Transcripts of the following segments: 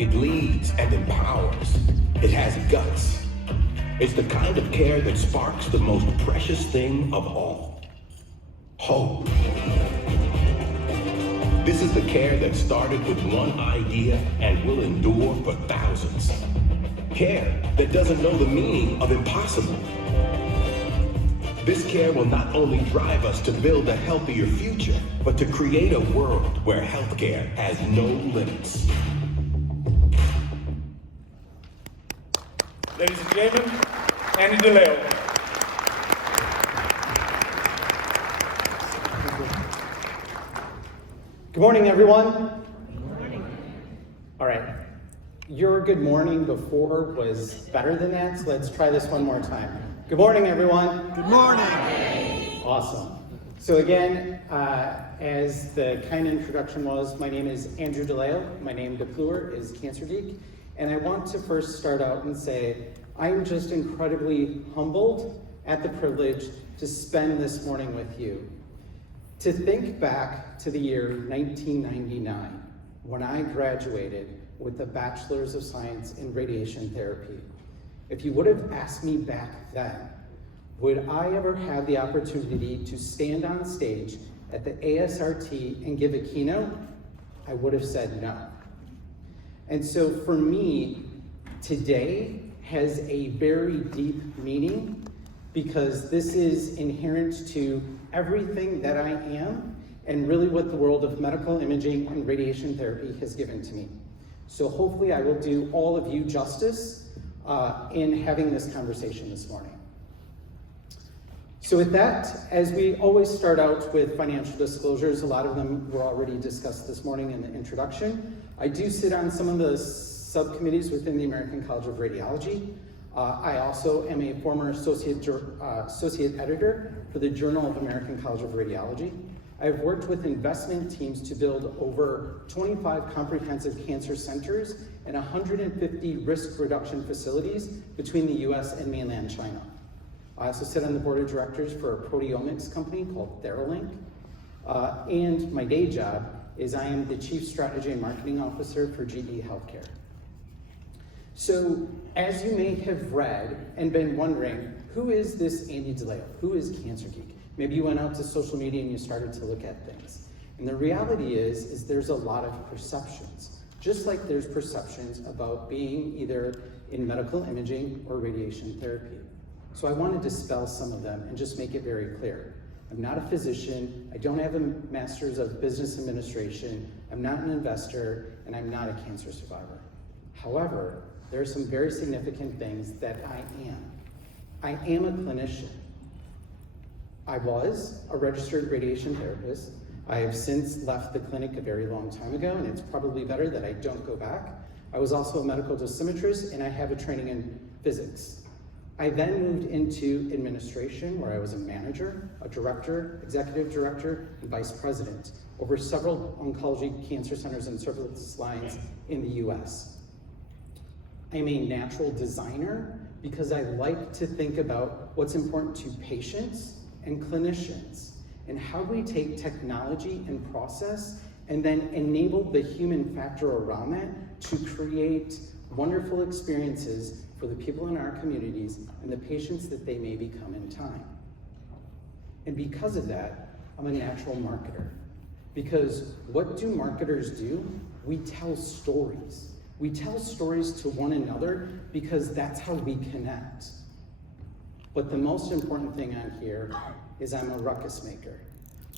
It leads and empowers. It has guts. It's the kind of care that sparks the most precious thing of all, hope. This is the care that started with one idea and will endure for thousands. Care that doesn't know the meaning of impossible. This care will not only drive us to build a healthier future, but to create a world where healthcare has no limits. Ladies and gentlemen, Andy DeLeo. Good morning, everyone. Good morning. All right. Your good morning before was better than that, so let's try this one more time. Good morning, everyone. Good morning. Awesome. So again, as the kind introduction was, my name is Andrew DeLeo. My name DePluer is Cancer Geek. And I want to first start out and say, I'm just incredibly humbled at the privilege to spend this morning with you. To think back to the year 1999, when I graduated with a Bachelor's of Science in Radiation Therapy. If you would have asked me back then, would I ever have the opportunity to stand on stage at the ASRT and give a keynote? I would have said no. And so for me, today has a very deep meaning because this is inherent to everything that I am and really what the world of medical imaging and radiation therapy has given to me. So hopefully I will do all of you justice in having this conversation this morning. So with that, as we always start out with financial disclosures, a lot of them were already discussed this morning in the introduction. I do sit on some of the subcommittees within the American College of Radiology. I also am a former associate editor for the Journal of American College of Radiology. I've worked with investment teams to build over 25 comprehensive cancer centers and 150 risk reduction facilities between the US and mainland China. I also sit on the board of directors for a proteomics company called Theralink. And my day job is I am the Chief Strategy and Marketing Officer for GE Healthcare. So, as you may have read and been wondering, who is this Andy DeLeo? Who is Cancer Geek? Maybe you went out to social media and you started to look at things. And the reality is there's a lot of perceptions. Just like there's perceptions about being either in medical imaging or radiation therapy. So I want to dispel some of them and just make it very clear. I'm not a physician, I don't have a master's of business administration, I'm not an investor, and I'm not a cancer survivor. However, there are some very significant things that I am. I am a clinician. I was a registered radiation therapist. I have since left the clinic a very long time ago, and it's probably better that I don't go back. I was also a medical dosimetrist, and I have a training in physics. I then moved into administration, where I was a manager, a director, executive director, and vice president over several oncology cancer centers and service lines in the US. I'm a natural designer because I like to think about what's important to patients and clinicians, and how we take technology and process and then enable the human factor around that to create wonderful experiences for the people in our communities and the patients that they may become in time. And because of that, I'm a natural marketer. Because what do marketers do? We tell stories. We tell stories to one another because that's how we connect. But the most important thing on here is I'm a ruckus maker.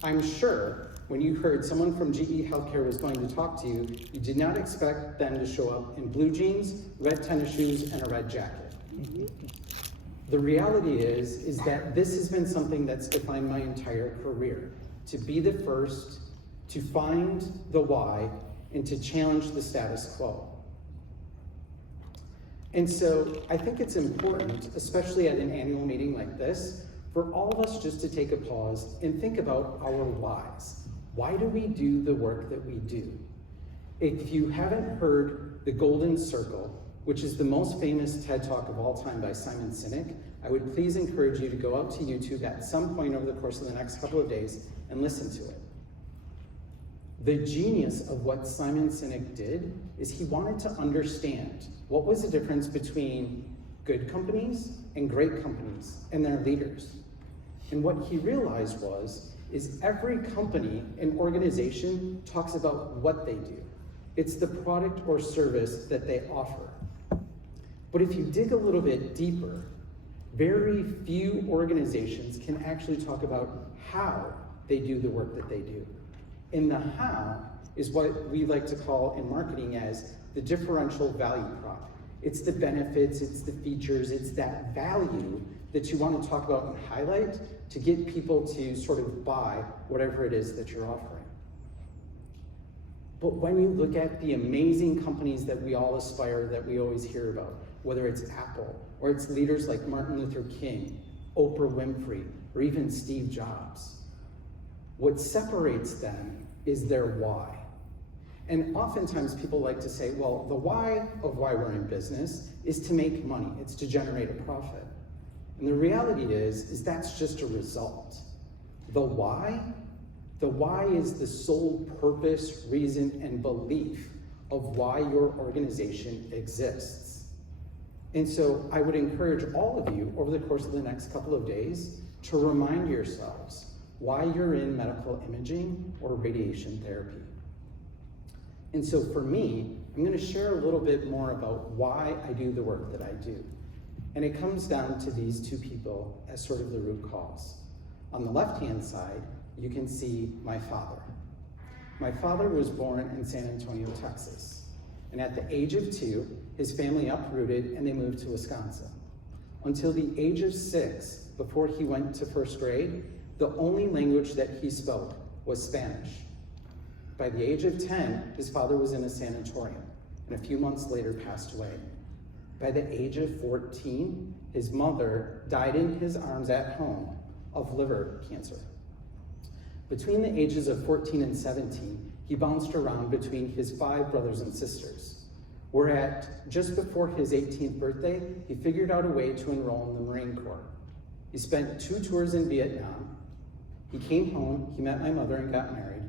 I'm sure when you heard someone from GE Healthcare was going to talk to you, you did not expect them to show up in blue jeans, red tennis shoes, and a red jacket. The reality is that this has been something that's defined my entire career. To be the first, to find the why, and to challenge the status quo. And so I think it's important, especially at an annual meeting like this, for all of us just to take a pause and think about our whys. Why do we do the work that we do? If you haven't heard the Golden Circle, which is the most famous TED Talk of all time by Simon Sinek, I would please encourage you to go out to YouTube at some point over the course of the next couple of days and listen to it. The genius of what Simon Sinek did is he wanted to understand what was the difference between good companies and great companies and their leaders. And what he realized is every company and organization talks about what they do. It's the product or service that they offer. But if you dig a little bit deeper, very few organizations can actually talk about how they do the work that they do. And the how is what we like to call in marketing as the differential value prop. It's the benefits, it's the features, it's that value that you want to talk about and highlight to get people to sort of buy whatever it is that you're offering. But when you look at the amazing companies that we all aspire, that we always hear about, whether it's Apple, or it's leaders like Martin Luther King, Oprah Winfrey, or even Steve Jobs, what separates them is their why. And oftentimes people like to say, well, the why of why we're in business is to make money, it's to generate a profit. And the reality is that's just a result. The why is the sole purpose, reason, and belief of why your organization exists. And so I would encourage all of you over the course of the next couple of days to remind yourselves why you're in medical imaging or radiation therapy. And so for me, I'm going to share a little bit more about why I do the work that I do. And it comes down to these two people as sort of the root cause. On the left-hand side, you can see my father. My father was born in San Antonio, Texas. And at the age of 2, his family uprooted and they moved to Wisconsin. Until the age of 6, before he went to 1st grade, the only language that he spoke was Spanish. By the age of 10, his father was in a sanatorium, and a few months later passed away. By the age of 14, his mother died in his arms at home of liver cancer. Between the ages of 14 and 17, he bounced around between his 5 brothers and sisters, where just before his 18th birthday, he figured out a way to enroll in the Marine Corps. He spent 2 tours in Vietnam. He came home, he met my mother and got married.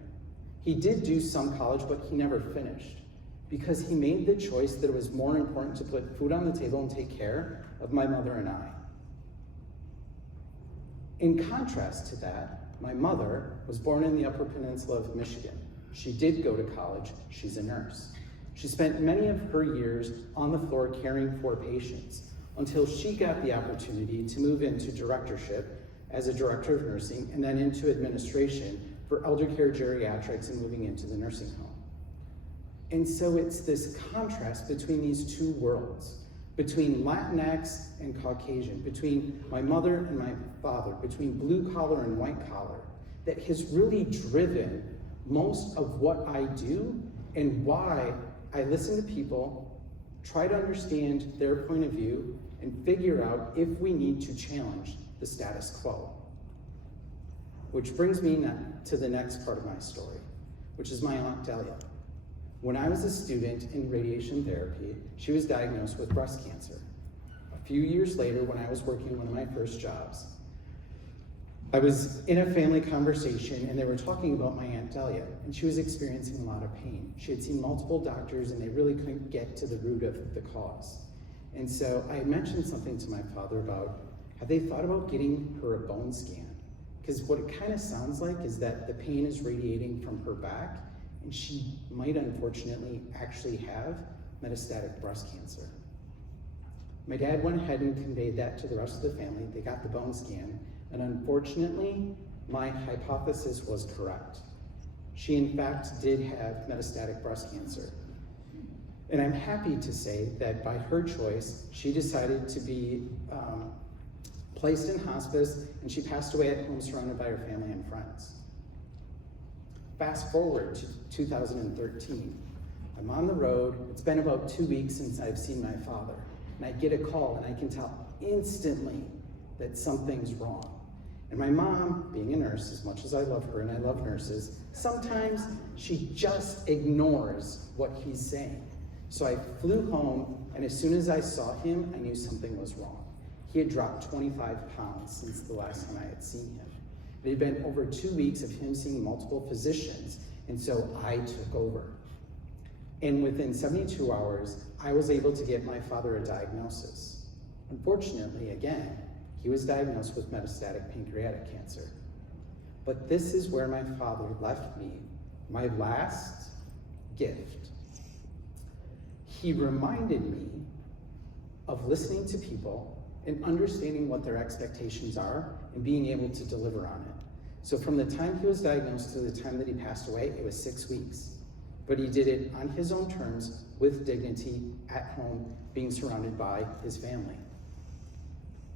He did do some college, but he never finished because he made the choice that it was more important to put food on the table and take care of my mother and I. In contrast to that, my mother was born in the Upper Peninsula of Michigan. She did go to college, she's a nurse. She spent many of her years on the floor caring for patients until she got the opportunity to move into directorship as a director of nursing and then into administration for elder care geriatrics and moving into the nursing home. And so it's this contrast between these two worlds, between Latinx and Caucasian, between my mother and my father, between blue collar and white collar, that has really driven most of what I do and why I listen to people, try to understand their point of view, and figure out if we need to challenge the status quo. Which brings me to the next part of my story, which is my Aunt Delia. When I was a student in radiation therapy, she was diagnosed with breast cancer. A few years later, when I was working one of my first jobs, I was in a family conversation and they were talking about my Aunt Delia, and she was experiencing a lot of pain. She had seen multiple doctors and they really couldn't get to the root of the cause. And so I mentioned something to my father about, have they thought about getting her a bone scan? Because what it kind of sounds like is that the pain is radiating from her back, and she might unfortunately actually have metastatic breast cancer. My dad went ahead and conveyed that to the rest of the family. They got the bone scan, and unfortunately, my hypothesis was correct. She in fact did have metastatic breast cancer. And I'm happy to say that by her choice, she decided to be placed in hospice, and she passed away at home surrounded by her family and friends. Fast forward to 2013. I'm on the road. It's been about 2 weeks since I've seen my father. And I get a call and I can tell instantly that something's wrong. And my mom, being a nurse, as much as I love her and I love nurses, sometimes she just ignores what he's saying. So I flew home, and as soon as I saw him, I knew something was wrong. He had dropped 25 pounds since the last time I had seen him. It had been over 2 weeks of him seeing multiple physicians And so I took over. And within 72 hours, I was able to get my father a diagnosis. Unfortunately, again, he was diagnosed with metastatic pancreatic cancer. But this is where my father left me my last gift. He reminded me of listening to people and understanding what their expectations are and being able to deliver on it. So from the time he was diagnosed to the time that he passed away, it was 6 weeks. But he did it on his own terms, with dignity, at home, being surrounded by his family.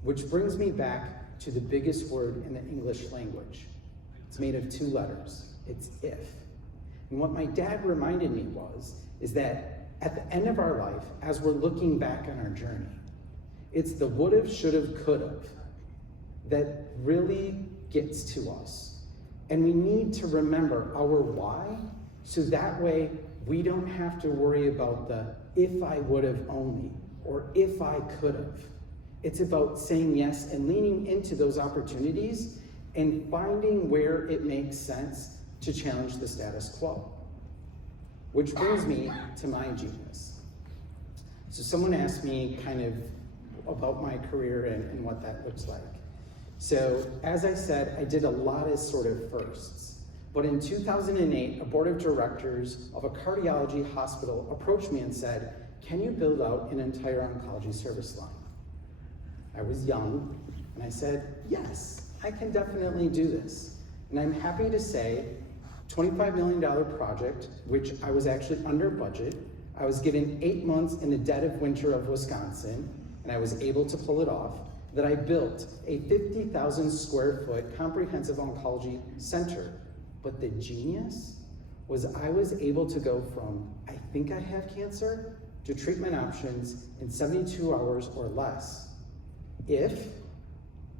Which brings me back to the biggest word in the English language. It's made of 2 letters. It's if. And what my dad reminded me is that at the end of our life, as we're looking back on our journey, it's the would've, should've, could've that really gets to us. And we need to remember our why, so that way we don't have to worry about the if I would've only, or if I could've. It's about saying yes and leaning into those opportunities and finding where it makes sense to challenge the status quo. Which brings me to my genius. So someone asked me kind of about my career and what that looks like. So as I said, I did a lot of sort of firsts. But in 2008, a board of directors of a cardiology hospital approached me and said, can you build out an entire oncology service line? I was young, and I said, yes, I can definitely do this. And I'm happy to say, $25 million project, which I was actually under budget. I was given 8 months in the dead of winter of Wisconsin, and I was able to pull it off, that I built a 50,000 square foot comprehensive oncology center. But the genius was I was able to go from, I think I have cancer, to treatment options in 72 hours or less, if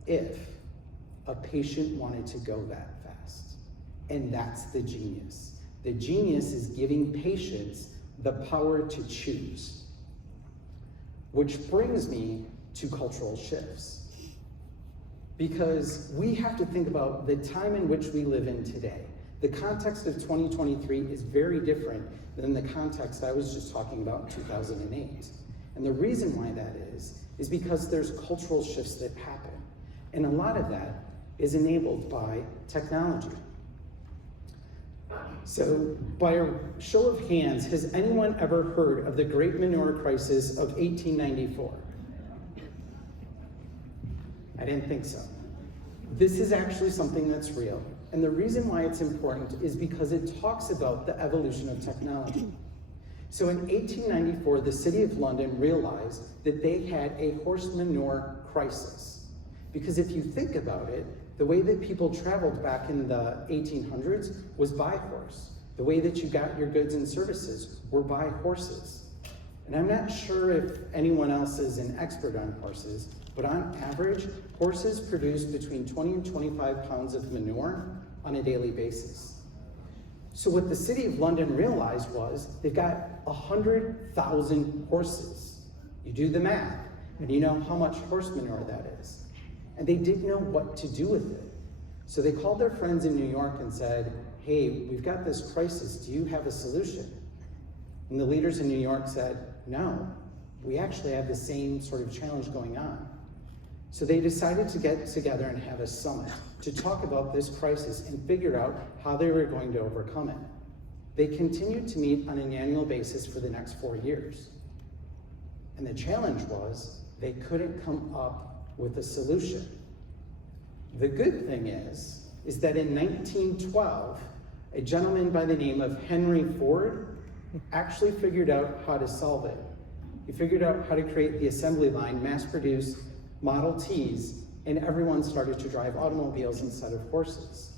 a patient wanted to go that fast. And that's the genius. The genius is giving patients the power to choose. Which brings me to cultural shifts. Because we have to think about the time in which we live in today. The context of 2023 is very different than the context I was just talking about in 2008. And the reason why that is because there's cultural shifts that happen. And a lot of that is enabled by technology. So by a show of hands, has anyone ever heard of the Great Manure Crisis of 1894? I didn't think so. This is actually something that's real. And the reason why it's important is because it talks about the evolution of technology. So in 1894, the City of London realized that they had a horse manure crisis. Because if you think about it, the way that people traveled back in the 1800s was by horse. The way that you got your goods and services were by horses. And I'm not sure if anyone else is an expert on horses, but on average, horses produce between 20 and 25 pounds of manure on a daily basis. So what the City of London realized was they've got 100,000 horses. You do the math, and you know how much horse manure that is. And they didn't know what to do with it. So they called their friends in New York and said, hey, we've got this crisis, do you have a solution? And the leaders in New York said, no, we actually have the same sort of challenge going on. So they decided to get together and have a summit to talk about this crisis and figure out how they were going to overcome it. They continued to meet on an annual basis for the next 4 years. And the challenge was they couldn't come up with a solution. The good thing is that in 1912, a gentleman by the name of Henry Ford actually figured out how to solve it. He figured out how to create the assembly line, mass produce Model Ts, and everyone started to drive automobiles instead of horses.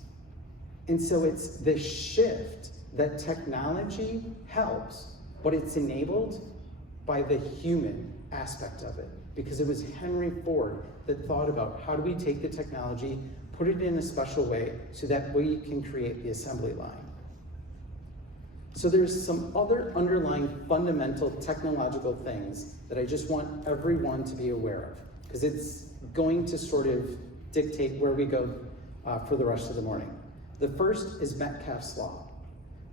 And so it's the shift that technology helps, but it's enabled by the human aspect of it. Because it was Henry Ford that thought about how do we take the technology, put it in a special way so that we can create the assembly line. So there's some other underlying fundamental technological things that I just want everyone to be aware of, because it's going to sort of dictate where we go for the rest of the morning. The first is Metcalfe's law.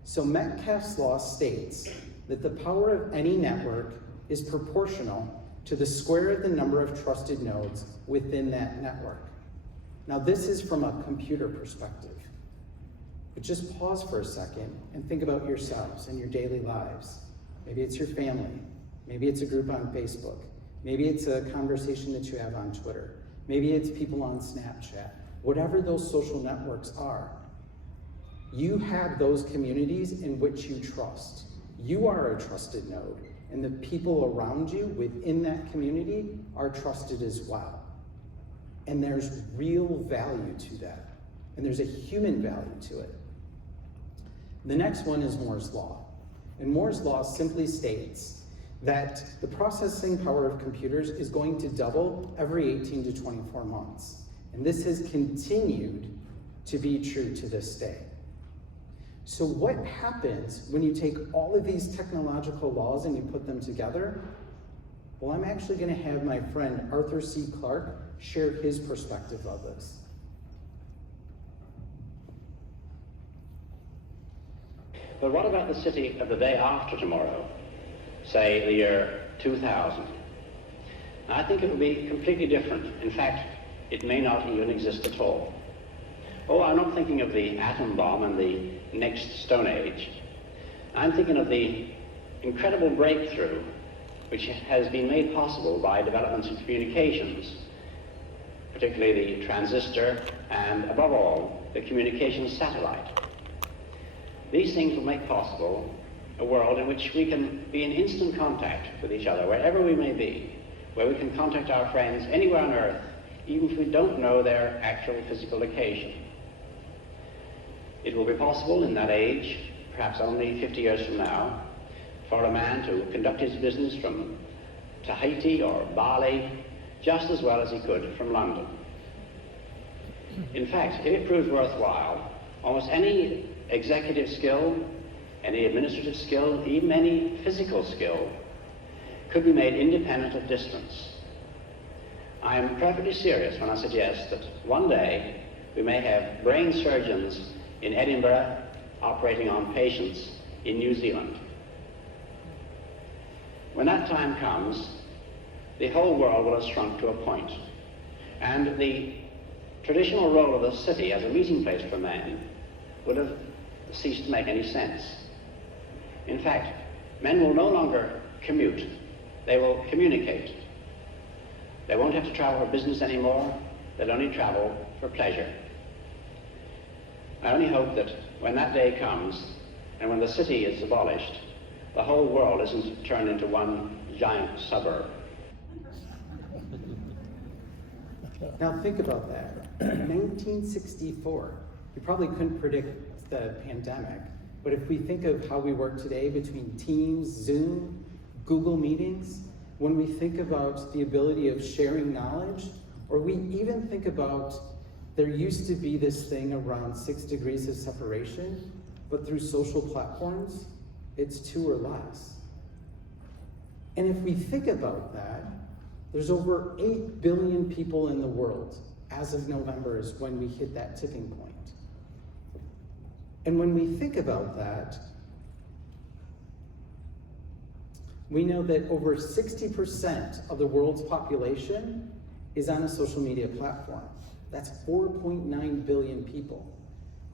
So Metcalfe's law states that the power of any network is proportional to the square of the number of trusted nodes within that network. Now this is from a computer perspective. But just pause for a second and think about yourselves and your daily lives. Maybe it's your family. Maybe it's a group on Facebook. Maybe it's a conversation that you have on Twitter. Maybe it's people on Snapchat. Whatever those social networks are, you have those communities in which you trust. You are a trusted node, and the people around you within that community are trusted as well. And there's real value to that, and there's a human value to it. The next one is Moore's Law. And Moore's Law simply states that the processing power of computers is going to double every 18 to 24 months. And this has continued to be true to this day. So what happens when you take all of these technological laws and you put them together? Well, I'm actually going to have my friend Arthur C. Clarke share his perspective of this. But what about the city of the day after tomorrow, say the year 2000? I think it will be completely different. In fact, it may not even exist at all. Oh, I'm not thinking of the atom bomb and the next Stone Age. I'm thinking of the incredible breakthrough which has been made possible by developments in communications, particularly the transistor and, above all, the communications satellite. These things will make possible a world in which we can be in instant contact with each other, wherever we may be, where we can contact our friends anywhere on Earth, even if we don't know their actual physical location. It will be possible in that age, perhaps only 50 years from now, for a man to conduct his business from Tahiti or Bali just as well as he could from London. In fact, if it proves worthwhile, almost any executive skill, any administrative skill, even any physical skill, could be made independent of distance. I am perfectly serious when I suggest that one day we may have brain surgeons in Edinburgh operating on patients in New Zealand. When that time comes, the whole world will have shrunk to a point, and the traditional role of the city as a meeting place for men would have ceased to make any sense. In fact, men will no longer commute, they will communicate. They won't have to travel for business anymore, they'll only travel for pleasure. I only hope that when that day comes, and when the city is abolished, the whole world isn't turned into one giant suburb. Now think about that. 1964, you probably couldn't predict the pandemic, but if we think of how we work today between Teams, Zoom, Google Meetings, when we think about the ability of sharing knowledge, or we even think about there used to be this thing around 6 degrees of separation, but through social platforms, it's 2 or less. And if we think about that, there's over 8 billion people in the world as of November is when we hit that tipping point. And when we think about that, we know that over 60% of the world's population is on a social media platform. That's 4.9 billion people.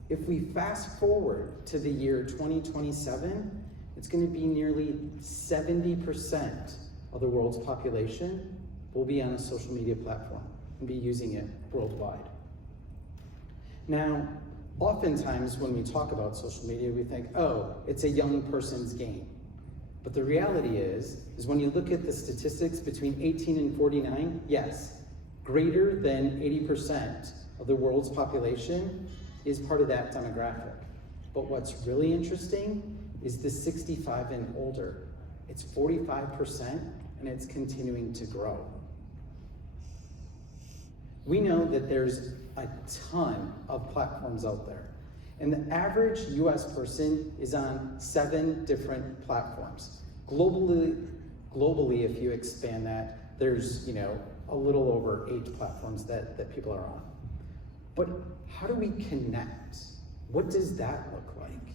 If we fast forward to the year 2027, it's going to be nearly 70% of the world's population will be on a social media platform and be using it worldwide. Now, oftentimes when we talk about social media, we think, oh, it's a young person's game. But the reality is when you look at the statistics between 18 and 49, yes, greater than 80% of the world's population is part of that demographic. But what's really interesting is the 65 and older. It's 45% and it's continuing to grow. We know that there's a ton of platforms out there. And the average US person is on 7 different platforms. Globally, if you expand that, there's a little over 8 platforms that people are on. But how do we connect? What does that look like?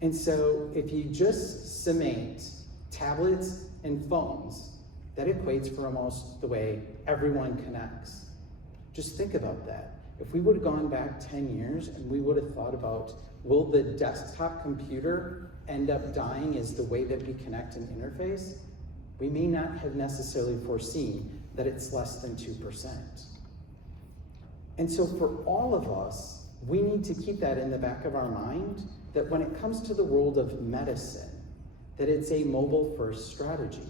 And so if you just summate tablets and phones, that equates for almost the way everyone connects. Just think about that. If we would have gone back 10 years and we would have thought about, will the desktop computer end up dying as the way that we connect and interface? We may not have necessarily foreseen that it's less than 2%. And so for all of us, we need to keep that in the back of our mind, that when it comes to the world of medicine, that it's a mobile-first strategy.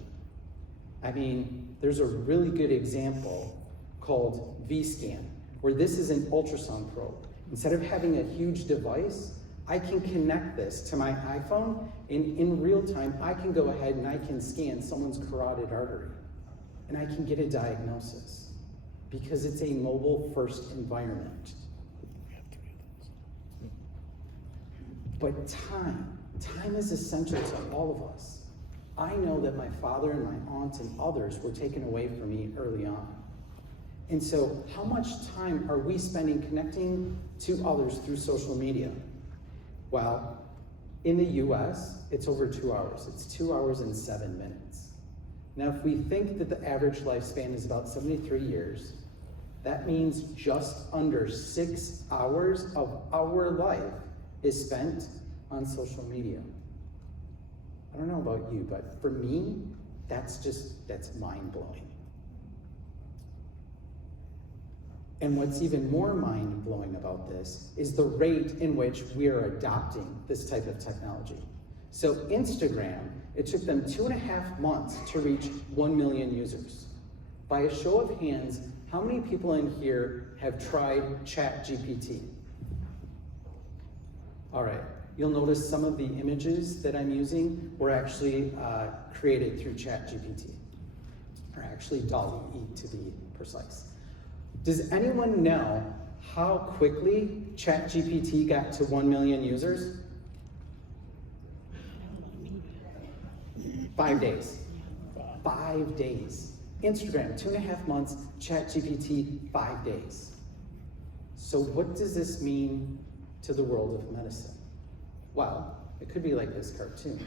I mean, there's a really good example called V-Scan, where this is an ultrasound probe. Instead of having a huge device, I can connect this to my iPhone, and in real time, I can go ahead and I can scan someone's carotid artery, and I can get a diagnosis, because it's a mobile-first environment. But time is essential to all of us. I know that my father and my aunt and others were taken away from me early on. And so how much time are we spending connecting to others through social media? Well, in the US, it's over 2 hours. It's 2 hours and 7 minutes. Now, if we think that the average lifespan is about 73 years, that means just under 6 hours of our life is spent on social media. I don't know about you, but for me, that's mind-blowing. And what's even more mind-blowing about this is the rate in which we are adopting this type of technology. So Instagram, it took them 2.5 months to reach 1 million users. By a show of hands, how many people in here have tried ChatGPT? All right, you'll notice some of the images that I'm using were actually created through ChatGPT, or actually DALL-E to be precise. Does anyone know how quickly ChatGPT got to 1 million users? 5 days. 5 days. Instagram, 2.5 months. ChatGPT, 5 days. So what does this mean to the world of medicine? Well, it could be like this cartoon.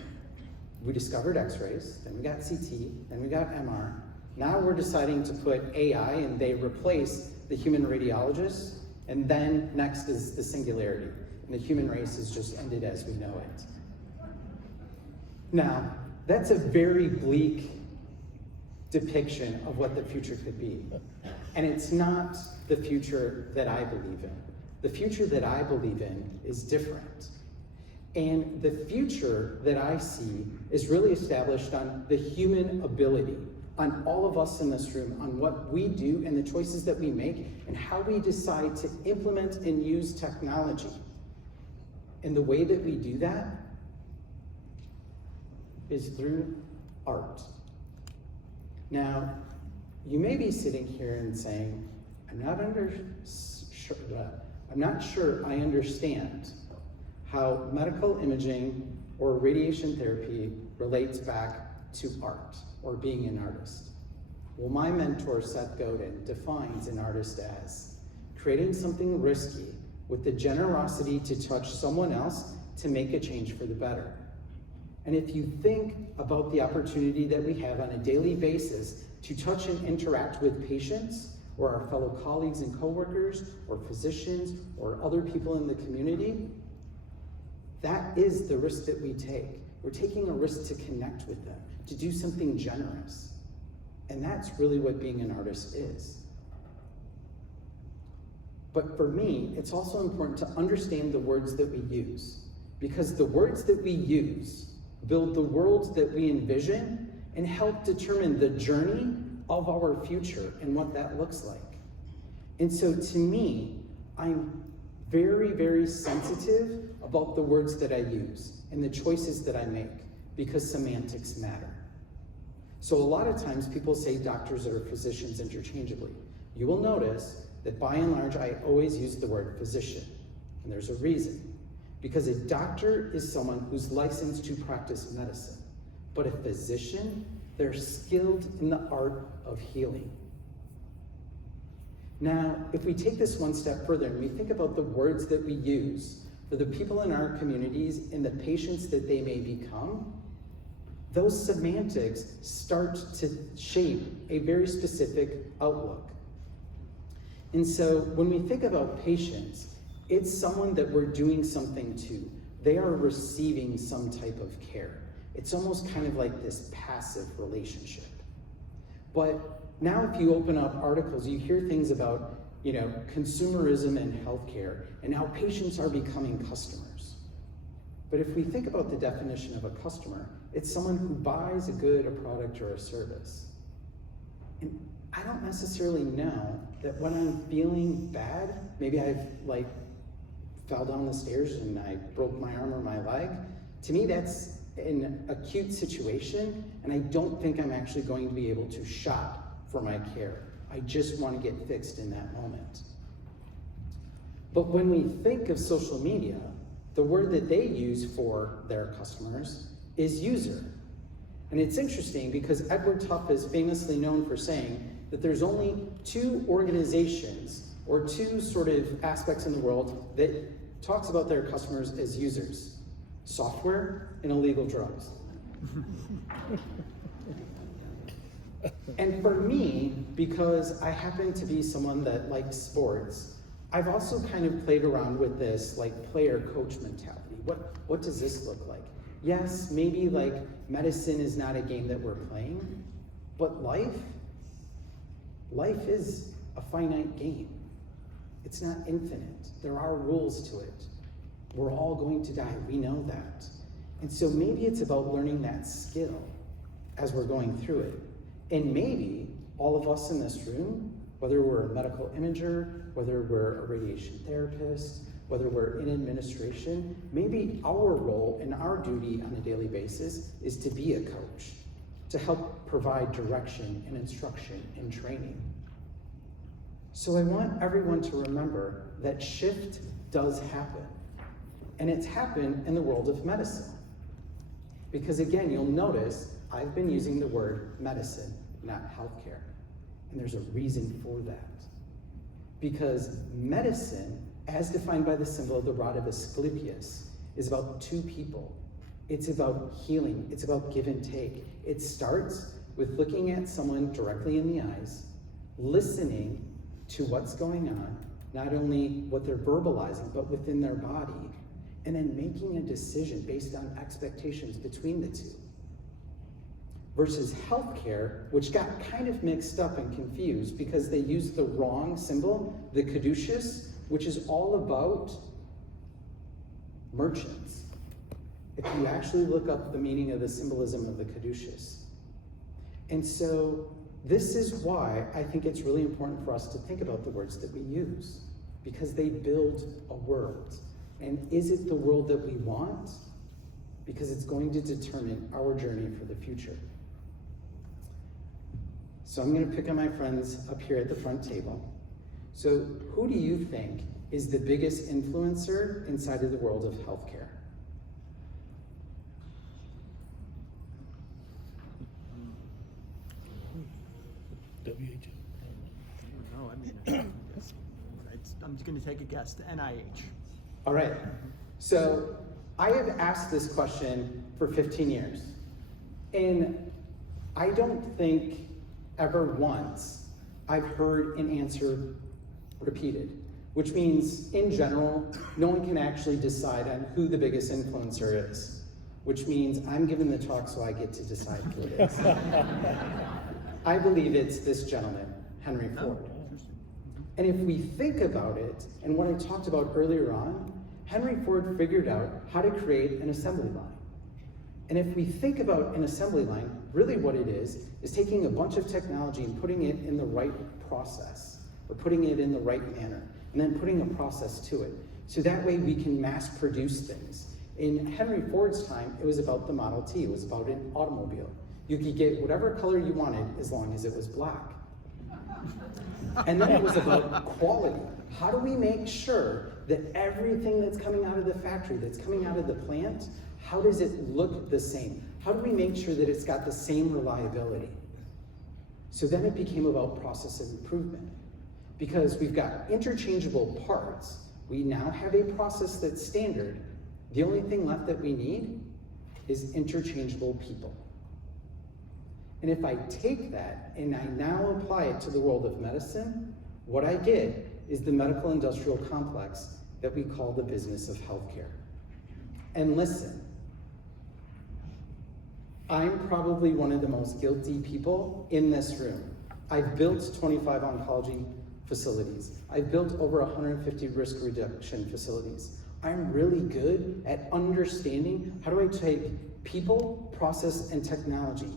We discovered X-rays, then we got CT, then we got MR. Now we're deciding to put AI and they replace the human radiologist, and then next is the singularity. And the human race has just ended as we know it. Now, that's a very bleak depiction of what the future could be. And it's not the future that I believe in. The future that I believe in is different. And the future that I see is really established on the human ability, on all of us in this room, on what we do and the choices that we make and how we decide to implement and use technology. And the way that we do that is through art. Now, you may be sitting here and saying, I'm not sure I understand how medical imaging or radiation therapy relates back to art or being an artist. Well, my mentor, Seth Godin, defines an artist as creating something risky with the generosity to touch someone else to make a change for the better. And if you think about the opportunity that we have on a daily basis to touch and interact with patients or our fellow colleagues and coworkers or physicians or other people in the community, that is the risk that we take. We're taking a risk to connect with them, to do something generous. And that's really what being an artist is. But for me, it's also important to understand the words that we use, because the words that we use build the world that we envision and help determine the journey of our future and what that looks like. And so to me, I'm very, very sensitive about the words that I use and the choices that I make, because semantics matter. So a lot of times people say doctors or physicians interchangeably. You will notice that by and large, I always use the word physician, and there's a reason. Because a doctor is someone who's licensed to practice medicine, but a physician, they're skilled in the art of healing. Now, if we take this one step further and we think about the words that we use for the people in our communities and the patients that they may become, those semantics start to shape a very specific outlook. And so when we think about patients, it's someone that we're doing something to. They are receiving some type of care. It's almost kind of like this passive relationship. But now if you open up articles, you hear things about, consumerism in healthcare, and how patients are becoming customers. But if we think about the definition of a customer, it's someone who buys a good, a product, or a service. And I don't necessarily know that when I'm feeling bad, maybe I've fell down the stairs and I broke my arm or my leg. To me, that's an acute situation, and I don't think I'm actually going to be able to shop for my care. I just want to get fixed in that moment. But when we think of social media, the word that they use for their customers is user. And it's interesting because Edward Tuff is famously known for saying that there's only two organizations or two sort of aspects in the world that talks about their customers as users: software and illegal drugs. And for me, because I happen to be someone that likes sports, I've also kind of played around with this player-coach mentality. What does this look like? Yes, maybe medicine is not a game that we're playing, but life is a finite game. It's not infinite. There are rules to it. We're all going to die, we know that. And so maybe it's about learning that skill as we're going through it. And maybe all of us in this room, whether we're a medical imager, whether we're a radiation therapist, whether we're in administration, maybe our role and our duty on a daily basis is to be a coach, to help provide direction and instruction and training. So I want everyone to remember that shift does happen. And it's happened in the world of medicine. Because again, you'll notice I've been using the word medicine, not healthcare. And there's a reason for that. Because medicine, as defined by the symbol of the rod of Asclepius, is about two people. It's about healing. It's about give and take. It starts with looking at someone directly in the eyes, listening to what's going on, not only what they're verbalizing, but within their body, and then making a decision based on expectations between the two. Versus healthcare, which got kind of mixed up and confused because they used the wrong symbol, the caduceus, which is all about merchants. If you actually look up the meaning of the symbolism of the caduceus. And so this is why I think it's really important for us to think about the words that we use, because they build a world. And is it the world that we want? Because it's going to determine our journey for the future. So I'm going to pick on my friends up here at the front table. So who do you think is the biggest influencer inside of the world of healthcare? I'm just going to take a guess. The NIH. All right. So I have asked this question for 15 years. And I don't think ever once I've heard an answer repeated, which means in general, no one can actually decide on who the biggest influencer is, which means I'm giving the talk so I get to decide who it is. I believe it's this gentleman, Henry Ford. And if we think about it, and what I talked about earlier on, Henry Ford figured out how to create an assembly line. And if we think about an assembly line, really what it is taking a bunch of technology and putting it in the right process, or putting it in the right manner, and then putting a process to it. So that way we can mass produce things. In Henry Ford's time, it was about the Model T, it was about an automobile. You could get whatever color you wanted as long as it was black. And then it was about quality. How do we make sure that everything that's coming out of the factory, that's coming out of the plant, how does it look the same? How do we make sure that it's got the same reliability? So then it became about process of improvement. Because we've got interchangeable parts, We now have a process that's standard. The only thing left that we need is interchangeable people. And if I take that and I now apply it to the world of medicine, what I get is the medical industrial complex that we call the business of healthcare. And listen, I'm probably one of the most guilty people in this room. I've built 25 oncology facilities. I've built over 150 risk reduction facilities. I'm really good at understanding how do I take people, process, and technology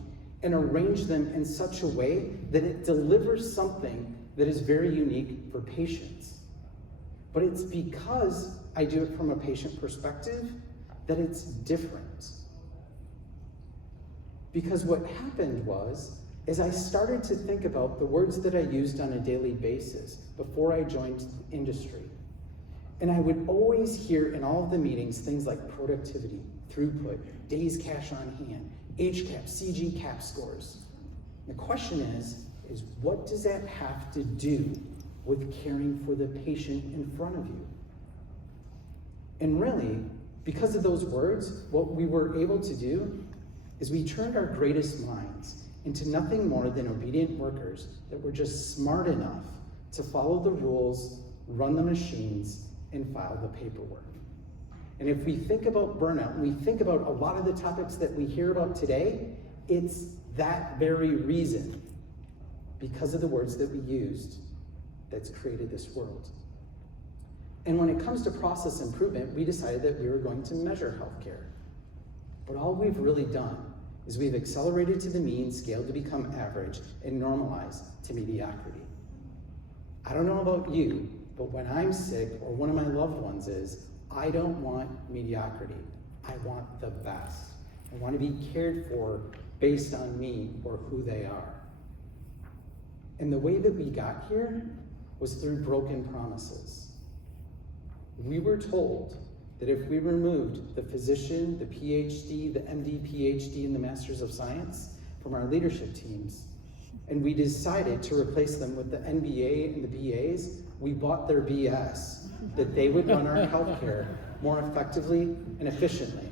and arrange them in such a way that it delivers something that is very unique for patients. But it's because I do it from a patient perspective that it's different. Because what happened was I started to think about the words that I used on a daily basis before I joined the industry. And I would always hear in all of the meetings things like productivity, throughput, days cash on hand, HCAP, CG cap scores. The question is what does that have to do with caring for the patient in front of you? And really, because of those words, what we were able to do is we turned our greatest minds into nothing more than obedient workers that were just smart enough to follow the rules, run the machines, and file the paperwork. And if we think about burnout, and we think about a lot of the topics that we hear about today, it's that very reason, because of the words that we used, that's created this world. And when it comes to process improvement, we decided that we were going to measure healthcare. But all we've really done is we've accelerated to the mean, scaled to become average, and normalized to mediocrity. I don't know about you, but when I'm sick or one of my loved ones is, I don't want mediocrity. I want the best. I want to be cared for based on me or who they are. And the way that we got here was through broken promises. We were told that if we removed the physician, the PhD, the MD, PhD, and the Masters of Science from our leadership teams, and we decided to replace them with the MBA and the BAs, we bought their BS, that they would run our healthcare more effectively and efficiently.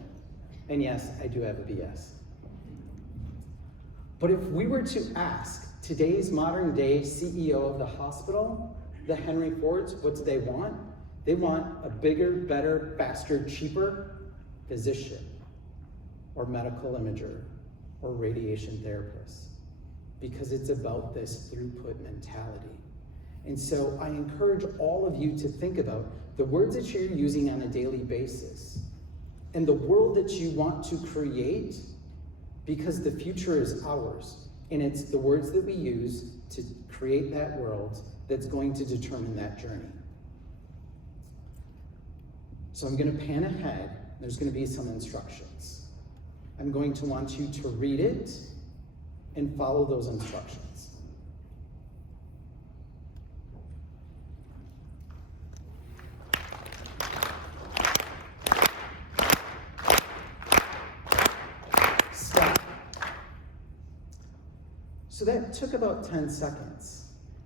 And yes, I do have a BS. But if we were to ask today's modern day CEO of the hospital, the Henry Fords, what do they want? They want a bigger, better, faster, cheaper physician or medical imager or radiation therapist, because it's about this throughput mentality. And so I encourage all of you to think about the words that you're using on a daily basis and the world that you want to create, because the future is ours. And it's the words that we use to create that world that's going to determine that journey. So I'm going to pan ahead. There's going to be some instructions. I'm going to want you to read it and follow those instructions. Stop. So that took about 10 seconds.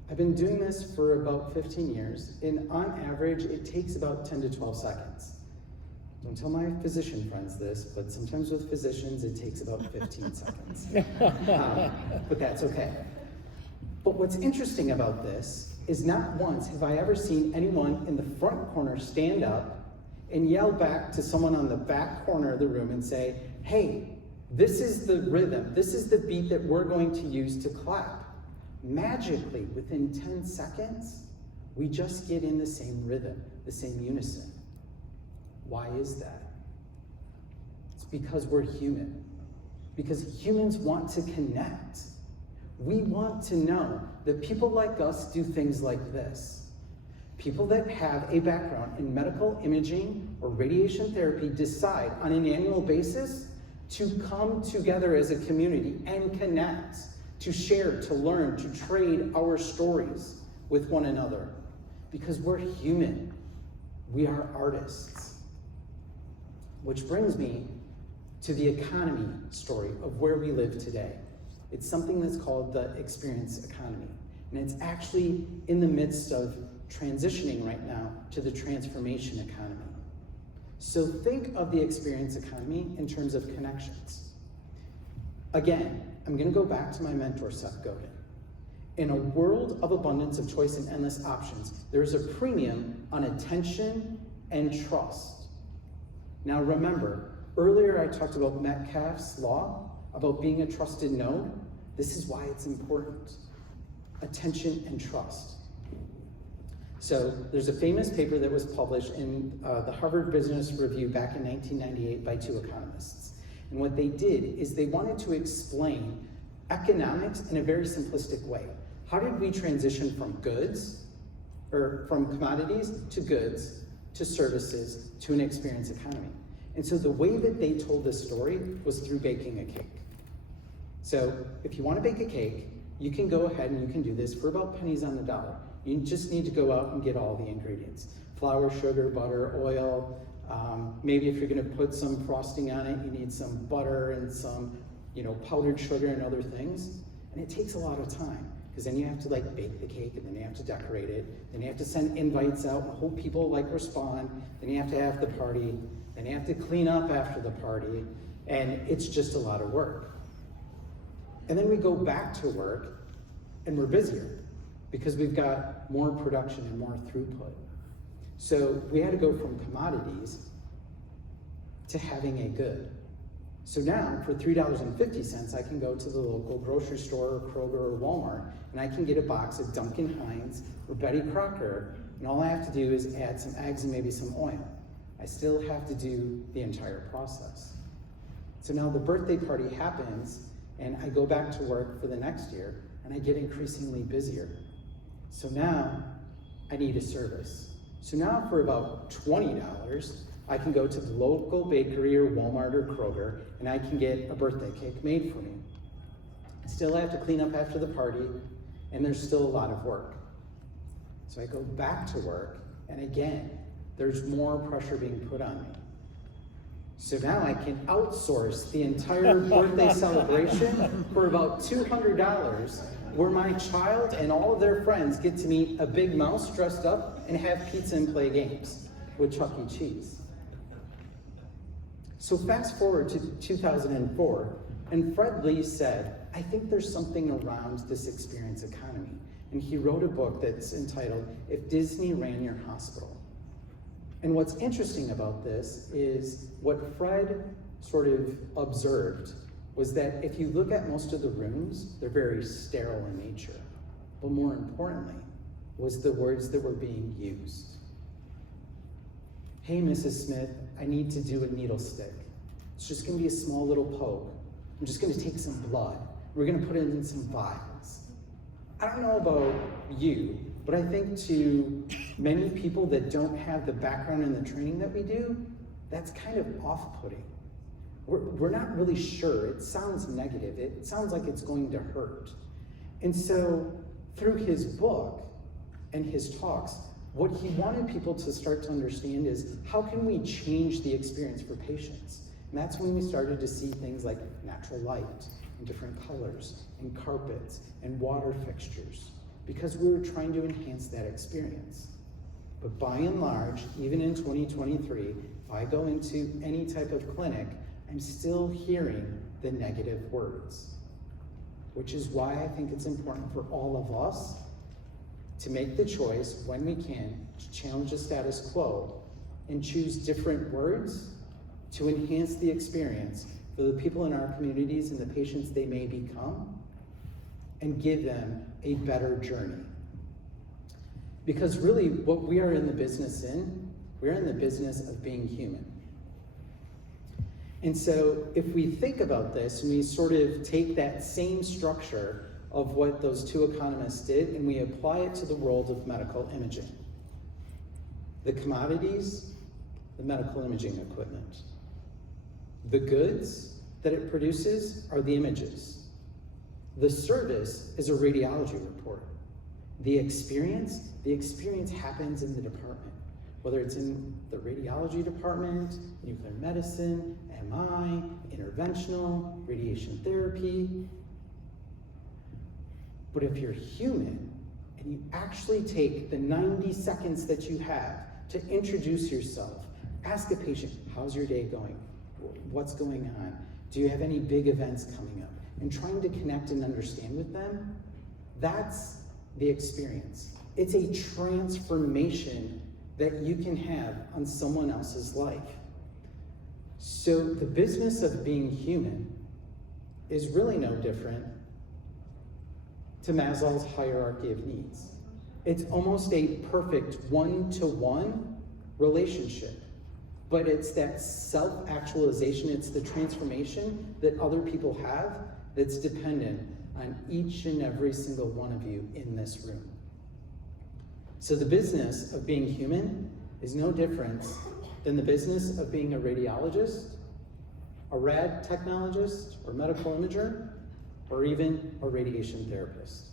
I've been doing this for about 15 years, and on average, it takes about 10 to 12 seconds. Don't tell my physician friends this, but sometimes with physicians, it takes about 15 seconds. But that's okay. But what's interesting about this is not once have I ever seen anyone in the front corner stand up and yell back to someone on the back corner of the room and say, hey, this is the rhythm, this is the beat that we're going to use to clap. Magically, within 10 seconds, we just get in the same rhythm, the same unison. Why is that? It's because we're human. Because humans want to connect. We want to know that people like us do things like this. People that have a background in medical imaging or radiation therapy decide on an annual basis to come together as a community and connect, to share, to learn, to trade our stories with one another. Because we're human. We are artists. Which brings me to the economy story of where we live today. It's something that's called the experience economy. And it's actually in the midst of transitioning right now to the transformation economy. So think of the experience economy in terms of connections. Again, I'm gonna go back to my mentor, Seth Godin. In a world of abundance of choice and endless options, there is a premium on attention and trust. Now remember, earlier I talked about Metcalfe's law, about being a trusted node. This is why it's important. Attention and trust. So there's a famous paper that was published in the Harvard Business Review back in 1998 by two economists. And what they did is they wanted to explain economics in a very simplistic way. How did we transition from goods, or from commodities to goods, to services, to an experience economy? And so the way that they told this story was through baking a cake. So if you want to bake a cake, you can go ahead and you can do this for about pennies on the dollar. You just need to go out and get all the ingredients. Flour, sugar, butter, oil. Maybe if you're gonna put some frosting on it, you need some butter and some powdered sugar and other things. And it takes a lot of time, because then you have to bake the cake, and then you have to decorate it, then you have to send invites out and hope people respond, then you have to have the party, then you have to clean up after the party, and it's just a lot of work. And then we go back to work and we're busier because we've got more production and more throughput. So we had to go from commodities to having a good. So now for $3.50, I can go to the local grocery store or Kroger or Walmart, and I can get a box of Duncan Hines or Betty Crocker, and all I have to do is add some eggs and maybe some oil. I still have to do the entire process. So now the birthday party happens, and I go back to work for the next year, and I get increasingly busier. So now I need a service. So now for about $20, I can go to the local bakery or Walmart or Kroger, and I can get a birthday cake made for me. Still I have to clean up after the party, and there's still a lot of work. So I go back to work, and again, there's more pressure being put on me. So now I can outsource the entire birthday celebration for about $200, where my child and all of their friends get to meet a big mouse dressed up and have pizza and play games with Chuck E. Cheese. So fast forward to 2004, and Fred Lee said, I think there's something around this experience economy. And he wrote a book that's entitled, If Disney Ran Your Hospital. And what's interesting about this is what Fred sort of observed was that if you look at most of the rooms, they're very sterile in nature. But more importantly, was the words that were being used. Hey, Mrs. Smith, I need to do a needle stick. It's just gonna be a small little poke. I'm just gonna take some blood. We're gonna put it in some vials. I don't know about you, but I think to many people that don't have the background and the training that we do, that's kind of off-putting. We're not really sure. It sounds negative. It sounds like it's going to hurt. And so through his book and his talks, what he wanted people to start to understand is how can we change the experience for patients? And that's when we started to see things like natural light and different colors and carpets and water fixtures, because we were trying to enhance that experience. But by and large, even in 2023, if I go into any type of clinic, I'm still hearing the negative words, which is why I think it's important for all of us to make the choice when we can to challenge the status quo and choose different words to enhance the experience for the people in our communities and the patients they may become, and give them a better journey. Because really what we are in the business we're in the business of being human. And so if we think about this and we sort of take that same structure of what those two economists did and we apply it to the world of medical imaging. The commodities, the medical imaging equipment. The goods that it produces are the images. The service is a radiology report. The experience happens in the department, whether it's in the radiology department, nuclear medicine, MI, interventional, radiation therapy. But if you're human and you actually take the 90 seconds that you have to introduce yourself, ask a patient, how's your day going? What's going on? Do you have any big events coming up? And trying to connect and understand with them, that's the experience. It's a transformation that you can have on someone else's life. So the business of being human is really no different to Maslow's hierarchy of needs. It's almost a perfect one-to-one relationship, but it's that self-actualization, it's the transformation that other people have that's dependent on each and every single one of you in this room. So the business of being human is no different than the business of being a radiologist, a rad technologist, or medical imager, or even a radiation therapist.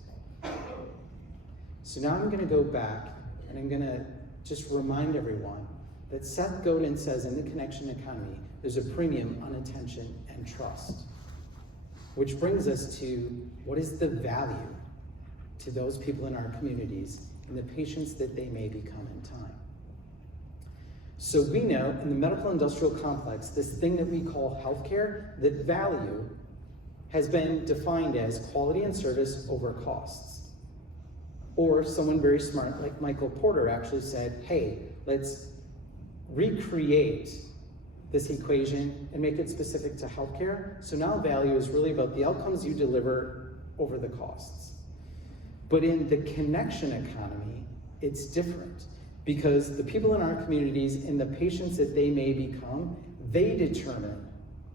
So now I'm going to go back and I'm going to just remind everyone that Seth Godin says in the connection economy, there's a premium on attention and trust. Which brings us to what is the value to those people in our communities and the patients that they may become in time. So we know in the medical industrial complex, this thing that we call healthcare, that value has been defined as quality and service over costs. Or someone very smart like Michael Porter actually said, hey, let's recreate this equation and make it specific to healthcare. So now value is really about the outcomes you deliver over the costs. But in the connection economy, it's different because the people in our communities and the patients that they may become, they determine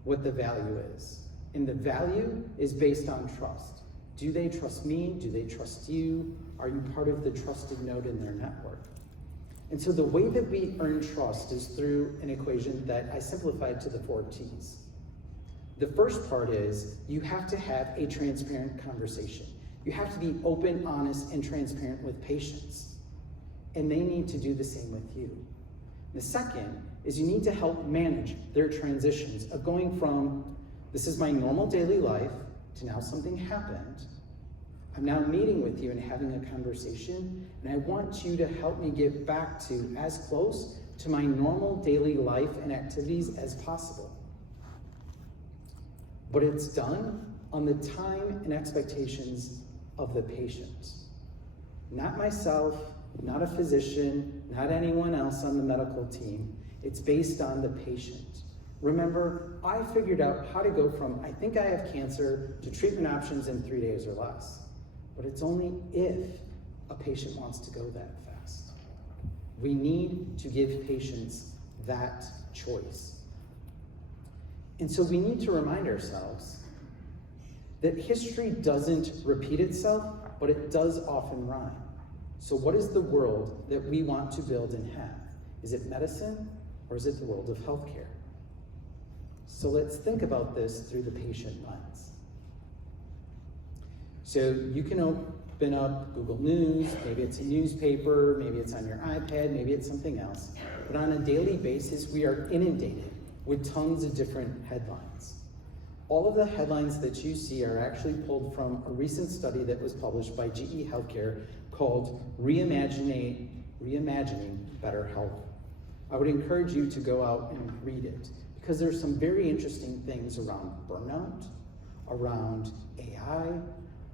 what the value is. And the value is based on trust. Do they trust me? Do they trust you? Are you part of the trusted node in their network? And so the way that we earn trust is through an equation that I simplified to the 4 T's. The first part is you have to have a transparent conversation. You have to be open, honest, and transparent with patients. And they need to do the same with you. The second is you need to help manage their transitions of going from, this is my normal daily life, to now something happened. I'm now meeting with you and having a conversation, and I want you to help me get back to as close to my normal daily life and activities as possible. But it's done on the time and expectations of the patient. Not myself, not a physician, not anyone else on the medical team. It's based on the patient. Remember, I figured out how to go from, I think I have cancer, to treatment options in 3 days or less. But it's only if a patient wants to go that fast. We need to give patients that choice. And so we need to remind ourselves that history doesn't repeat itself, but it does often rhyme. So what is the world that we want to build and have? Is it medicine or is it the world of healthcare? So let's think about this through the patient lens. So you can open up Google News, maybe it's a newspaper, maybe it's on your iPad, maybe it's something else. But on a daily basis, we are inundated with tons of different headlines. All of the headlines that you see are actually pulled from a recent study that was published by GE Healthcare called Reimagining Better Health. I would encourage you to go out and read it because there's some very interesting things around burnout, around AI,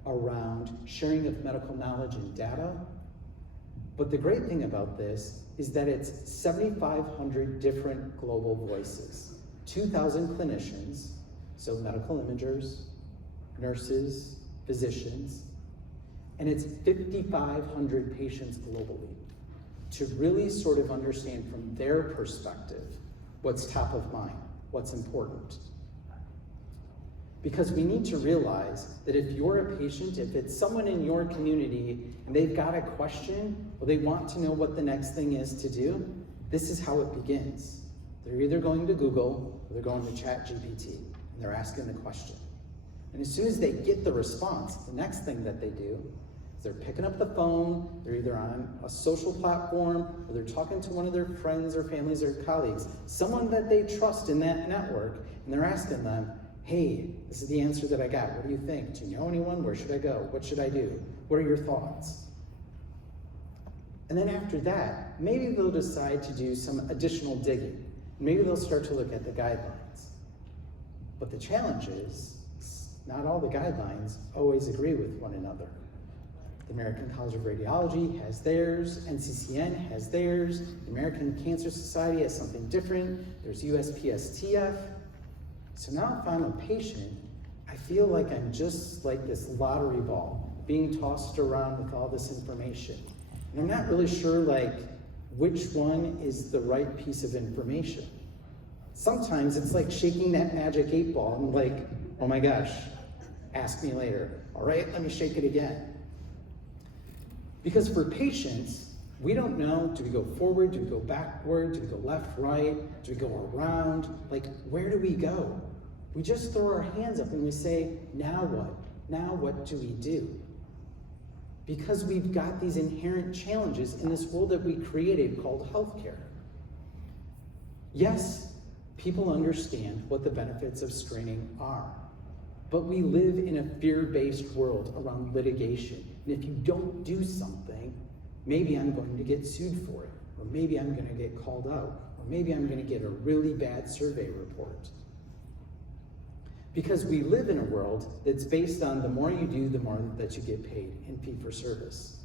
around sharing of medical knowledge and data. But the great thing about this is that it's 7,500 different global voices, 2,000 clinicians, so medical imagers, nurses, physicians, and it's 5,500 patients globally to really sort of understand from their perspective what's top of mind, what's important. Because we need to realize that if you're a patient, if it's someone in your community and they've got a question or they want to know what the next thing is to do, this is how it begins. They're either going to Google or they're going to ChatGPT and they're asking the question. And as soon as they get the response, the next thing that they do is they're picking up the phone, they're either on a social platform or they're talking to one of their friends or families or colleagues, someone that they trust in that network, and they're asking them, hey, this is the answer that I got. What do you think? Do you know anyone? Where should I go? What should I do? What are your thoughts? And then after that, maybe they'll decide to do some additional digging. Maybe they'll start to look at the guidelines. But the challenge is, not all the guidelines always agree with one another. The American College of Radiology has theirs, NCCN has theirs, the American Cancer Society has something different, there's USPSTF. So now if I'm a patient, I feel like I'm just like this lottery ball being tossed around with all this information. And I'm not really sure like which one is the right piece of information. Sometimes it's like shaking that magic 8 ball and like, oh my gosh, ask me later. All right, let me shake it again. Because for patients, we don't know, do we go forward, do we go backward, do we go left, right, do we go around? Like, where do we go? We just throw our hands up and we say, now what? Now what do we do? Because we've got these inherent challenges in this world that we created called healthcare. Yes, people understand what the benefits of screening are, but we live in a fear-based world around litigation. And if you don't do something, maybe I'm going to get sued for it, or maybe I'm going to get called out, or maybe I'm going to get a really bad survey report. Because we live in a world that's based on the more you do, the more that you get paid in fee-for-service.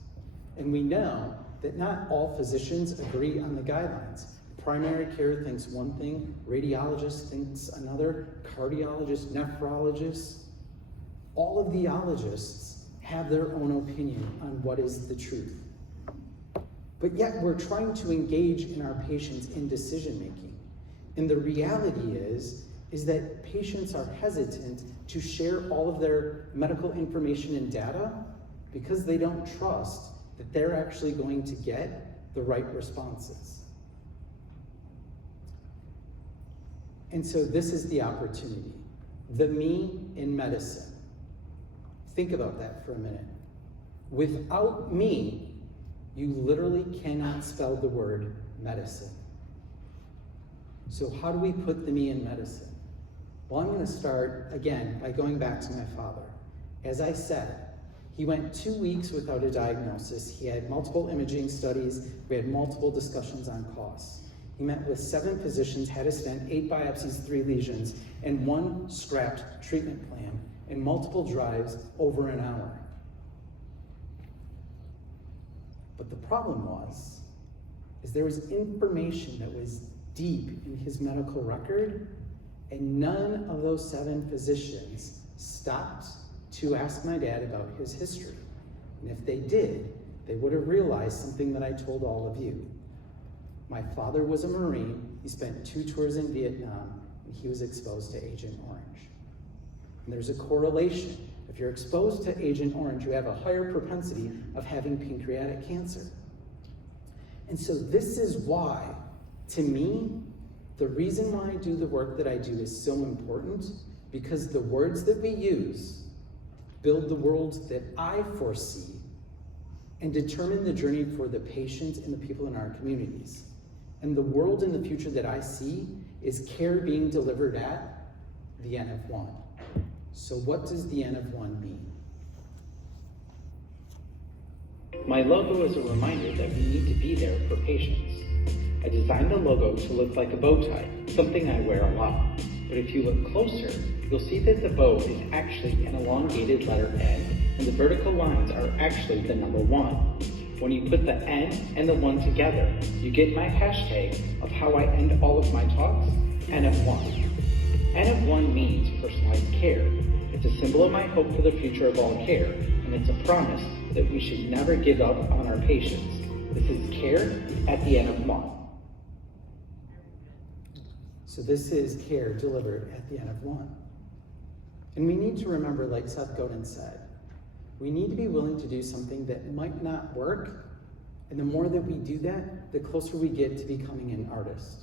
And we know that not all physicians agree on the guidelines. Primary care thinks one thing, radiologist thinks another, cardiologist, nephrologist. All of the ologists have their own opinion on what is the truth. But yet we're trying to engage in our patients in decision-making. And the reality is that patients are hesitant to share all of their medical information and data because they don't trust that they're actually going to get the right responses. And so this is the opportunity, the me in medicine. Think about that for a minute. Without me, you literally cannot spell the word medicine. So how do we put the me in medicine? Well, I'm going to start, again, by going back to my father. As I said, he went 2 weeks without a diagnosis. He had multiple imaging studies. We had multiple discussions on costs. He met with 7 physicians, had a stent, 8 biopsies, 3 lesions, and 1 scrapped treatment plan, and multiple drives over an hour. But the problem is there was information that was deep in his medical record, and none of those 7 physicians stopped to ask my dad about his history. And if they did, they would have realized something that I told all of you. My father was a Marine. He spent 2 tours in Vietnam, and he was exposed to Agent Orange. And there's a correlation. If you're exposed to Agent Orange, you have a higher propensity of having pancreatic cancer. And so this is why, to me, the reason why I do the work that I do is so important, because the words that we use build the world that I foresee and determine the journey for the patients and the people in our communities. And the world in the future that I see is care being delivered at the N of 1. So what does the N of 1 mean? My logo is a reminder that we need to be there for patients. I designed the logo to look like a bow tie, something I wear a lot. But if you look closer, you'll see that the bow is actually an elongated letter N, and the vertical lines are actually the number 1. When you put the N and the 1 together, you get my hashtag of how I end all of my talks, N of 1. N of 1 means personalized care. It's a symbol of my hope for the future of all care, and it's a promise that we should never give up on our patients. This is care at the N of 1. So this is care delivered at the N of 1. And we need to remember, like Seth Godin said, we need to be willing to do something that might not work, and the more that we do that, the closer we get to becoming an artist.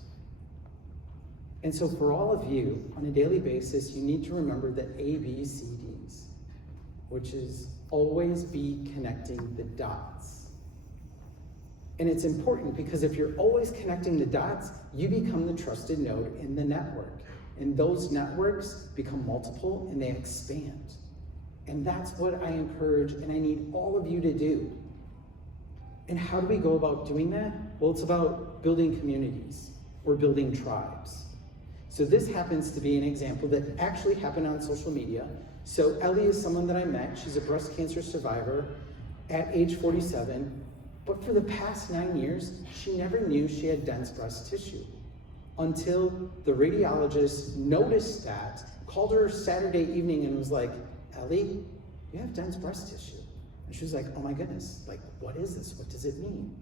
And so for all of you, on a daily basis, you need to remember the ABCDs, which is always be connecting the dots. And it's important because if you're always connecting the dots, you become the trusted node in the network. And those networks become multiple and they expand. And that's what I encourage and I need all of you to do. And how do we go about doing that? Well, it's about building communities or building tribes. So this happens to be an example that actually happened on social media. So Ellie is someone that I met. She's a breast cancer survivor at age 47. But for the past 9 years, she never knew she had dense breast tissue until the radiologist noticed that, called her Saturday evening and was like, Ellie, you have dense breast tissue. And she was like, oh my goodness, like, what is this? What does it mean?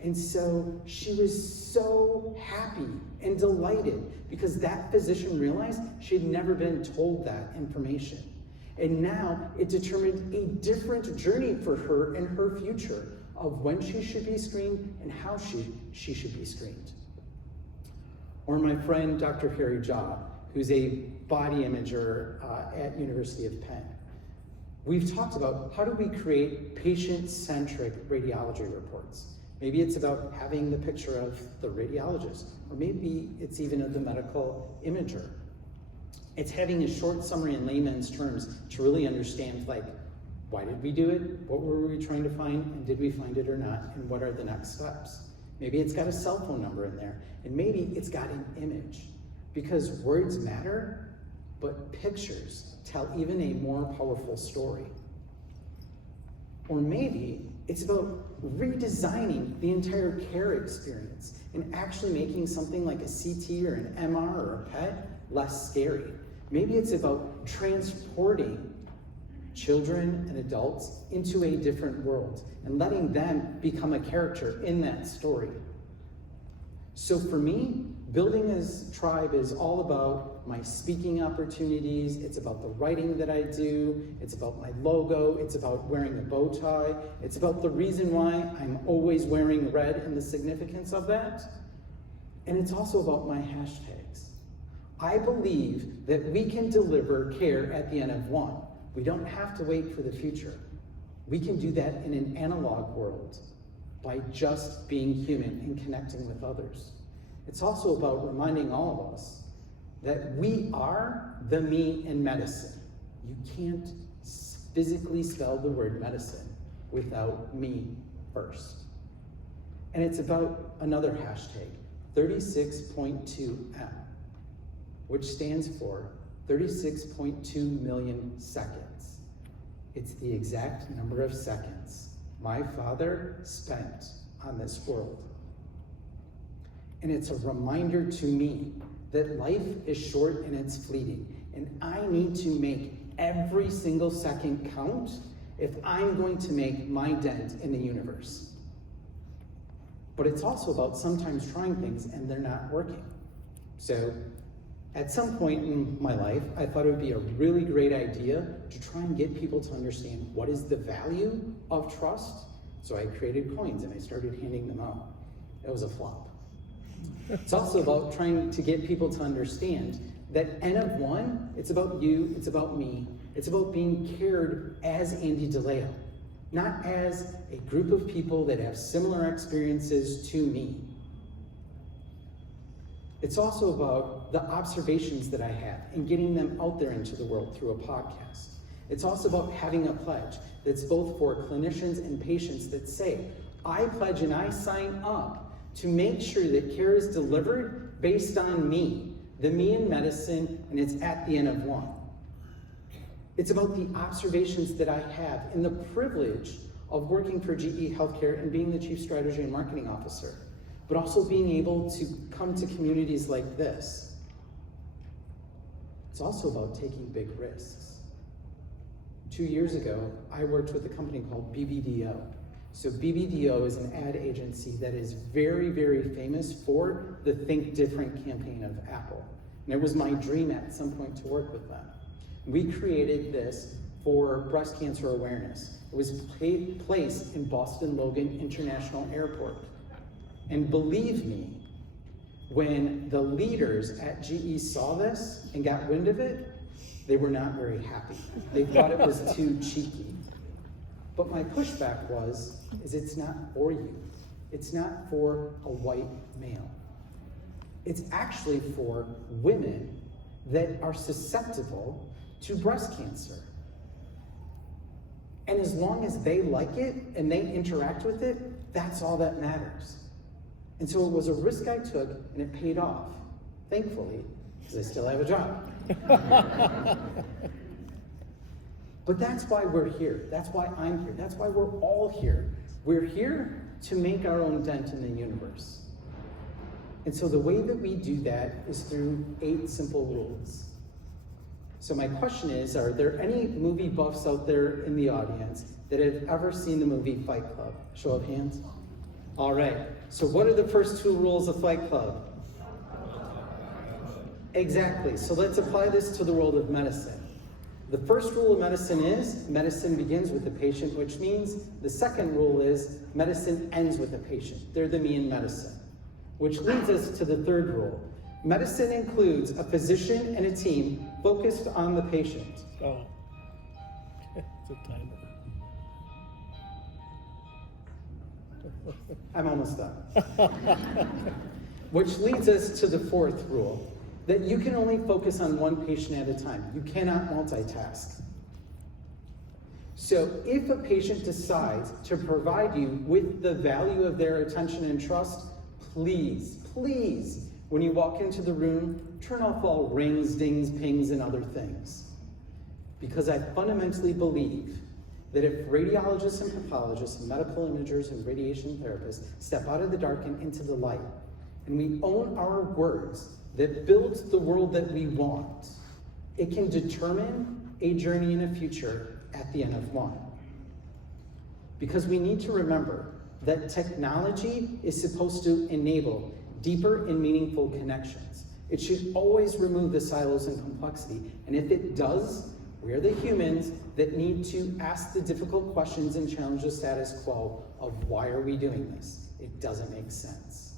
And so she was so happy and delighted because that physician realized she had never been told that information. And now it determined a different journey for her and her future of when she should be screened and how she should be screened. Or my friend, Dr. Harry Job, who's a body imager at University of Penn. We've talked about how do we create patient-centric radiology reports. Maybe it's about having the picture of the radiologist, or maybe it's even of the medical imager. It's having a short summary in layman's terms to really understand, like, why did we do it? What were we trying to find? And did we find it or not? And what are the next steps? Maybe it's got a cell phone number in there, and maybe it's got an image, because words matter, but pictures tell even a more powerful story. Or maybe it's about redesigning the entire care experience and actually making something like a CT or an MR or a PET less scary. Maybe it's about transporting children and adults into a different world and letting them become a character in that story. So for me, building this tribe is all about my speaking opportunities, it's about the writing that I do, it's about my logo, it's about wearing a bow tie, it's about the reason why I'm always wearing red and the significance of that, and it's also about my hashtags. I believe that we can deliver care at the N of 1. We don't have to wait for the future. We can do that in an analog world by just being human and connecting with others. It's also about reminding all of us that we are the me in medicine. You can't physically spell the word medicine without me first. And it's about another hashtag, 36.2M, which stands for 36.2 million seconds. It's the exact number of seconds my father spent on this world. And it's a reminder to me that life is short and it's fleeting, and I need to make every single second count if I'm going to make my dent in the universe. But it's also about sometimes trying things and they're not working. So at some point in my life, I thought it would be a really great idea to try and get people to understand what is the value of trust. So I created coins and I started handing them out. It was a flop. It's also about trying to get people to understand that N of 1, it's about you, it's about me, it's about being cared as Andy DeLeo, not as a group of people that have similar experiences to me. It's also about the observations that I have and getting them out there into the world through a podcast. It's also about having a pledge that's both for clinicians and patients that say, I pledge and I sign up to make sure that care is delivered based on me, the me in medicine, and it's at the N of 1. It's about the observations that I have and the privilege of working for GE Healthcare and being the Chief Strategy and Marketing Officer, but also being able to come to communities like this. It's also about taking big risks. 2 years ago, I worked with a company called BBDO. So BBDO is an ad agency that is very, very famous for the Think Different campaign of Apple. And it was my dream at some point to work with them. We created this for breast cancer awareness. It was placed in Boston Logan International Airport. And believe me, when the leaders at GE saw this and got wind of it, they were not very happy. They thought it was too cheeky. But my pushback is it's not for you. It's not for a white male. It's actually for women that are susceptible to breast cancer. And as long as they like it and they interact with it, That's all that matters. And so it was a risk I took, and it paid off, thankfully, because I still have a job. But that's why we're here. That's why I'm here. That's why we're all here. We're here to make our own dent in the universe. And so the way that we do that is through 8 simple rules. So my question is, are there any movie buffs out there in the audience that have ever seen the movie Fight Club? Show of hands. All right. So what are the first 2 rules of Fight Club? Exactly. So let's apply this to the world of medicine. The first rule of medicine is medicine begins with the patient, which means the second rule is medicine ends with the patient. They're the me in medicine. Which leads us to the third rule. Medicine includes a physician and a team focused on the patient. Oh, it's a timer. I'm almost done. Which leads us to the fourth rule, that you can only focus on one patient at a time. You cannot multitask. So if a patient decides to provide you with the value of their attention and trust, please, please, when you walk into the room, turn off all rings, dings, pings, and other things. Because I fundamentally believe that if radiologists and pathologists and medical imagers and radiation therapists step out of the dark and into the light, and we own our words that builds the world that we want, it can determine a journey and a future at the end of one. Because we need to remember that technology is supposed to enable deeper and meaningful connections. It should always remove the silos and complexity. And if it does, we are the humans that need to ask the difficult questions and challenge the status quo of why are we doing this? It doesn't make sense.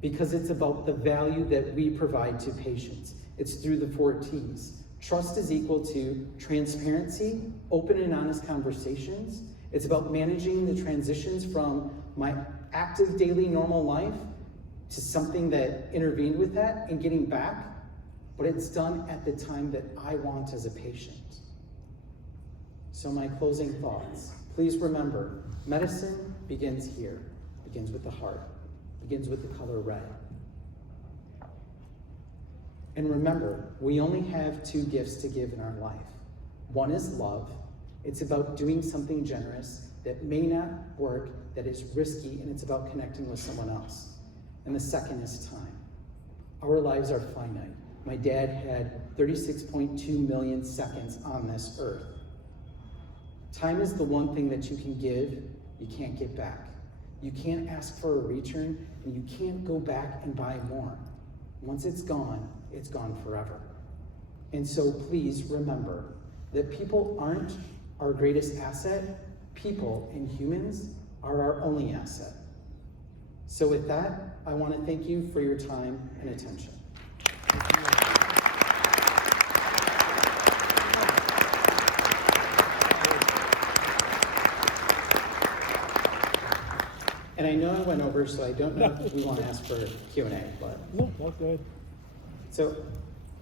Because it's about the value that we provide to patients. It's through the 4 T's. Trust is equal to transparency, open and honest conversations. It's about managing the transitions from my active daily normal life to something that intervened with that and getting back, but it's done at the time that I want as a patient. So my closing thoughts, please remember, medicine begins here, begins with the heart, begins with the color red. And remember, we only have 2 gifts to give in our life. One is love. It's about doing something generous that may not work, that is risky, and it's about connecting with someone else. And the second is time. Our lives are finite. My dad had 36.2 million seconds on this earth. Time is the one thing that you can give, you can't get back. You can't ask for a return, and you can't go back and buy more. Once it's gone forever. And so please remember that people aren't our greatest asset. People and humans are our only asset. So with that, I want to thank you for your time and attention. And I know I went over, so I don't know if we want to ask for Q&A, but. No, that's good. So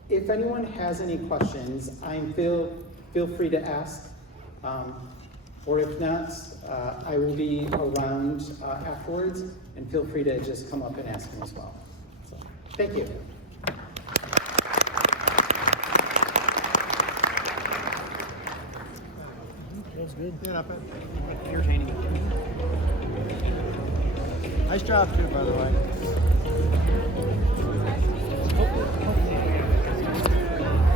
if anyone has any questions, feel free to ask. Or if not, I will be around afterwards, and feel free to just come up and ask me as well. So, thank you. That's good. Yeah, not bad. Entertaining. Nice job too, by the way.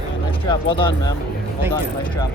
Yeah, nice job. Well done, ma'am. Well done. Nice job.